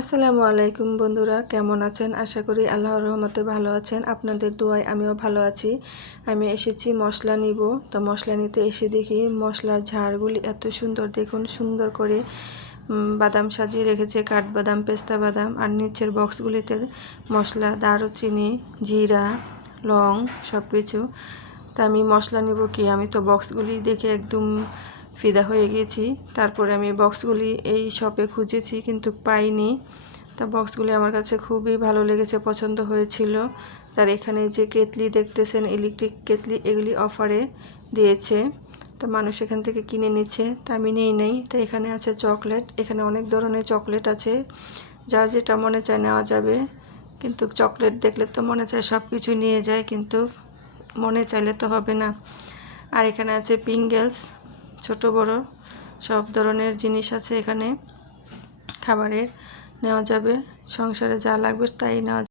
আসসালামু আলাইকুম বন্ধুরা, কেমন আছেন? আশা করি আল্লাহর রহমতে ভালো আছেন। আপনাদের দোয়ায় আমিও ভালো আছি। আমি এসেছি মশলা নিব। তো মশলা নিতে এসে দেখি মশলার ঝাড়গুলি এত সুন্দর, দেখুন সুন্দর করে বাদাম সাজিয়ে রেখেছে, কাঠবাদাম, পেস্তা বাদাম। আর নিচের বক্সগুলিতে মশলা, দারুচিনি, জিরা, লং সব কিছু। তা আমি মশলা নিব কি, আমি তো বক্সগুলি দেখে একদম ফিদা হয়ে গেছি। তারপরে আমি বক্সগুলি এই শপে খুঁজেছি কিন্তু পাইনি। তা বক্সগুলি আমার কাছে খুবই ভালো লেগেছে, পছন্দ হয়েছিল। তার এখানে যে কেতলি দেখতেছেন, ইলেকট্রিক কেতলি, এগুলি অফারে দিয়েছে। তো মানুষ এখান থেকে কিনে নিচ্ছে, তা আমি নেই। তা এখানে আছে চকলেট, এখানে অনেক ধরনের চকলেট আছে, যার যেটা মনে চায় নেওয়া যাবে। কিন্তু চকলেট দেখলে তো মনে চায় সব কিছু নিয়ে যায়, কিন্তু মনে চাইলে তো হবে না। আর এখানে আছে পিঙ্গেলস, ছোট বড় সব ধরনের জিনিস আছে এখানে, খাবারের নেওয়া যাবে, সংসারে যা লাগবে তাই নেওয়া